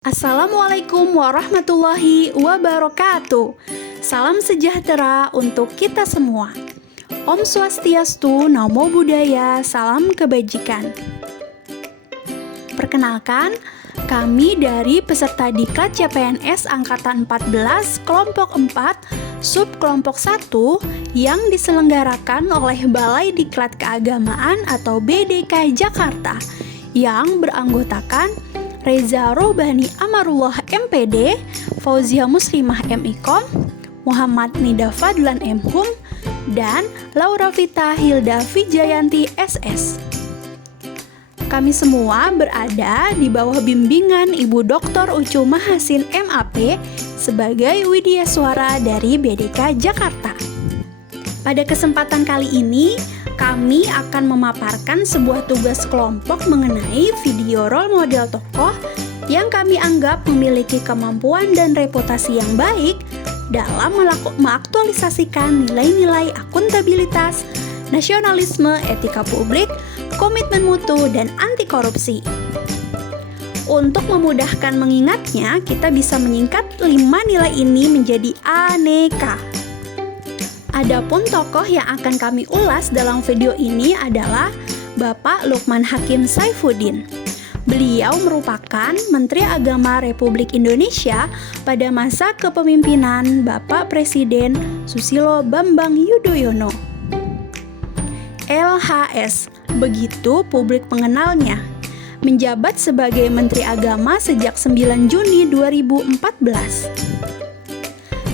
Assalamualaikum warahmatullahi wabarakatuh. Salam sejahtera untuk kita semua. Om Swastiastu, Namo Buddhaya, salam kebajikan. Perkenalkan, kami dari peserta Diklat CPNS Angkatan 14 Kelompok 4 Sub Kelompok 1 yang diselenggarakan oleh Balai Diklat Keagamaan atau BDK Jakarta yang beranggotakan Reza Rohbani Amarullah MPD, Fauzia Muslimah MIKOM, Muhammad Nida Fadlan MHUM, dan Laura Vita Hilda Vijayanti SS. Kami semua berada di bawah bimbingan Ibu Dr. Ucu Mahasin MAP sebagai Widya Suara dari BDK Jakarta. Pada kesempatan kali ini, kami akan memaparkan sebuah tugas kelompok mengenai video role model tokoh yang kami anggap memiliki kemampuan dan reputasi yang baik dalam mengaktualisasikan nilai-nilai akuntabilitas, nasionalisme, etika publik, komitmen mutu, dan anti korupsi. Untuk memudahkan mengingatnya, kita bisa menyingkat 5 nilai ini menjadi aneka. Adapun tokoh yang akan kami ulas dalam video ini adalah Bapak Lukman Hakim Saifuddin. Beliau merupakan Menteri Agama Republik Indonesia pada masa kepemimpinan Bapak Presiden Susilo Bambang Yudhoyono. LHS, begitu publik mengenalnya. Menjabat sebagai Menteri Agama sejak 9 Juni 2014.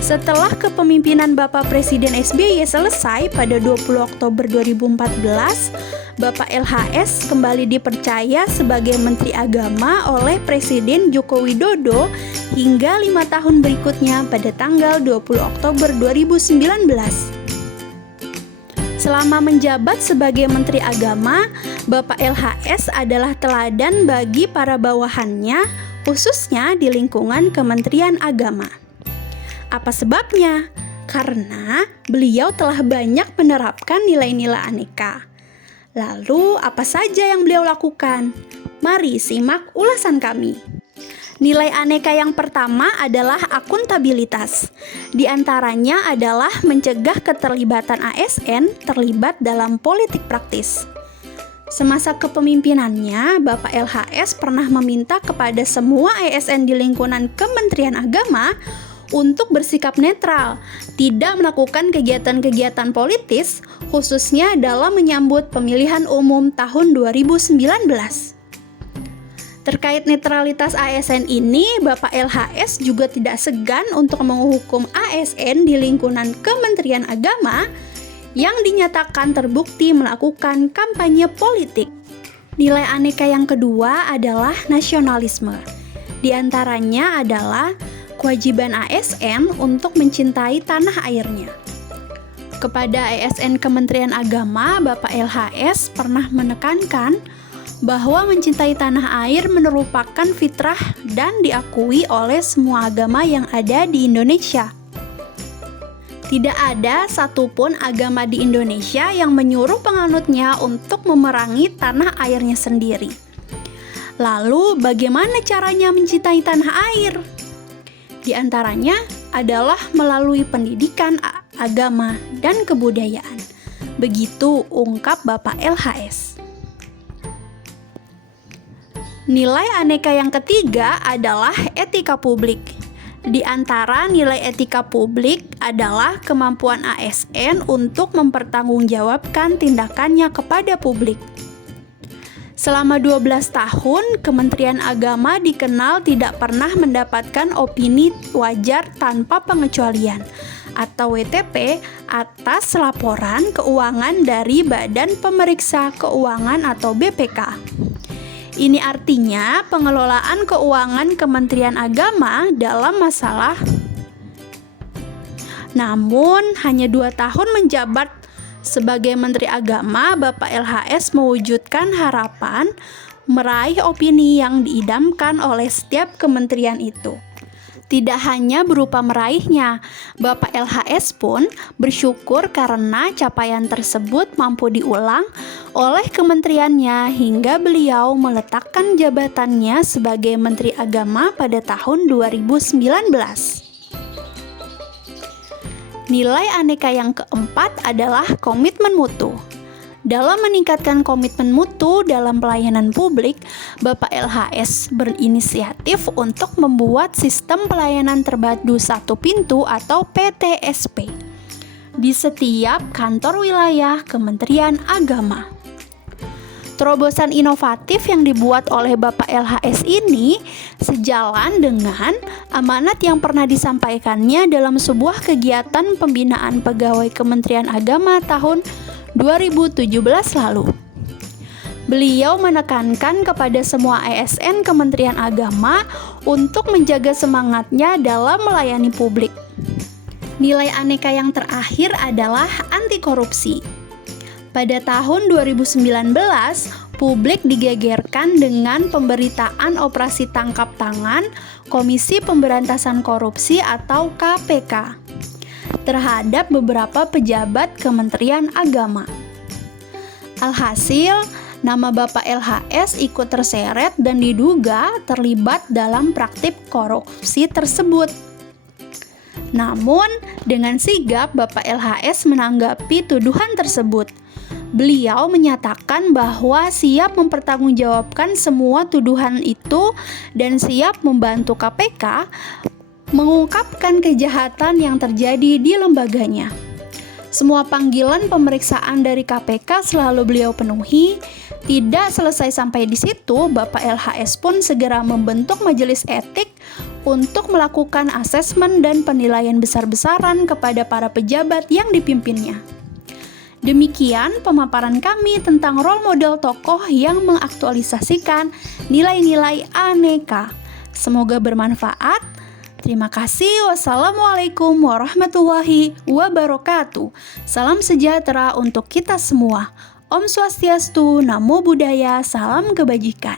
Setelah kepemimpinan Bapak Presiden SBY selesai pada 20 Oktober 2014, Bapak LHS kembali dipercaya sebagai Menteri Agama oleh Presiden Joko Widodo hingga 5 tahun berikutnya pada tanggal 20 Oktober 2019. Selama menjabat sebagai Menteri Agama, Bapak LHS adalah teladan bagi para bawahannya, khususnya di lingkungan Kementerian Agama. Apa sebabnya? Karena beliau telah banyak menerapkan nilai-nilai aneka. Lalu, apa saja yang beliau lakukan? Mari simak ulasan kami. Nilai aneka yang pertama adalah akuntabilitas. Di antaranya adalah mencegah keterlibatan ASN terlibat dalam politik praktis. Semasa kepemimpinannya, Bapak LHS pernah meminta kepada semua ASN di lingkungan Kementerian Agama untuk bersikap netral, tidak melakukan kegiatan-kegiatan politis, khususnya dalam menyambut pemilihan umum tahun 2019. Terkait netralitas ASN ini, Bapak LHS juga tidak segan untuk menghukum ASN di lingkungan Kementerian Agama yang dinyatakan terbukti melakukan kampanye politik. Nilai aneka yang kedua adalah nasionalisme. Di antaranya adalah kewajiban ASN untuk mencintai tanah airnya. Kepada ASN Kementerian Agama, Bapak LHS pernah menekankan bahwa mencintai tanah air merupakan fitrah dan diakui oleh semua agama yang ada di Indonesia. Tidak ada satupun agama di Indonesia yang menyuruh penganutnya untuk memerangi tanah airnya sendiri. Lalu, bagaimana caranya mencintai tanah air? Di antaranya adalah melalui pendidikan agama dan kebudayaan. Begitu ungkap Bapak LHS. Nilai aneka yang ketiga adalah etika publik. Di antara nilai etika publik adalah kemampuan ASN untuk mempertanggungjawabkan tindakannya kepada publik. Selama 12 tahun, Kementerian Agama dikenal tidak pernah mendapatkan opini wajar tanpa pengecualian atau WTP atas laporan keuangan dari Badan Pemeriksa Keuangan atau BPK. Ini artinya pengelolaan keuangan Kementerian Agama dalam masalah. Namun, hanya 2 tahun menjabat sebagai Menteri Agama, Bapak LHS mewujudkan harapan meraih opini yang diidamkan oleh setiap kementerian itu. Tidak hanya berupa meraihnya, Bapak LHS pun bersyukur karena capaian tersebut mampu diulang oleh kementeriannya hingga beliau meletakkan jabatannya sebagai Menteri Agama pada tahun 2019. Nilai aneka yang keempat adalah komitmen mutu. Dalam meningkatkan komitmen mutu dalam pelayanan publik, Bapak LHS berinisiatif untuk membuat sistem pelayanan terpadu satu pintu atau PTSP di setiap kantor wilayah Kementerian Agama. Terobosan inovatif yang dibuat oleh Bapak LHS ini sejalan dengan amanat yang pernah disampaikannya dalam sebuah kegiatan pembinaan pegawai Kementerian Agama tahun 2017 lalu. Beliau menekankan kepada semua ASN Kementerian Agama untuk menjaga semangatnya dalam melayani publik. Nilai aneka yang terakhir adalah anti korupsi. Pada tahun 2019, publik digegerkan dengan pemberitaan operasi tangkap tangan Komisi Pemberantasan Korupsi atau KPK terhadap beberapa pejabat Kementerian Agama. Alhasil, nama Bapak LHS ikut terseret dan diduga terlibat dalam praktik korupsi tersebut. Namun, dengan sigap Bapak LHS menanggapi tuduhan tersebut. Beliau menyatakan bahwa siap mempertanggungjawabkan semua tuduhan itu dan siap membantu KPK mengungkapkan kejahatan yang terjadi di lembaganya. Semua panggilan pemeriksaan dari KPK selalu beliau penuhi. Tidak selesai sampai di situ, Bapak LHS pun segera membentuk majelis etik untuk melakukan asesmen dan penilaian besar-besaran kepada para pejabat yang dipimpinnya. Demikian pemaparan kami tentang role model tokoh yang mengaktualisasikan nilai-nilai aneka. Semoga bermanfaat. Terima kasih. Wassalamualaikum warahmatullahi wabarakatuh. Salam sejahtera untuk kita semua. Om Swastiastu, Namo Buddhaya, salam kebajikan.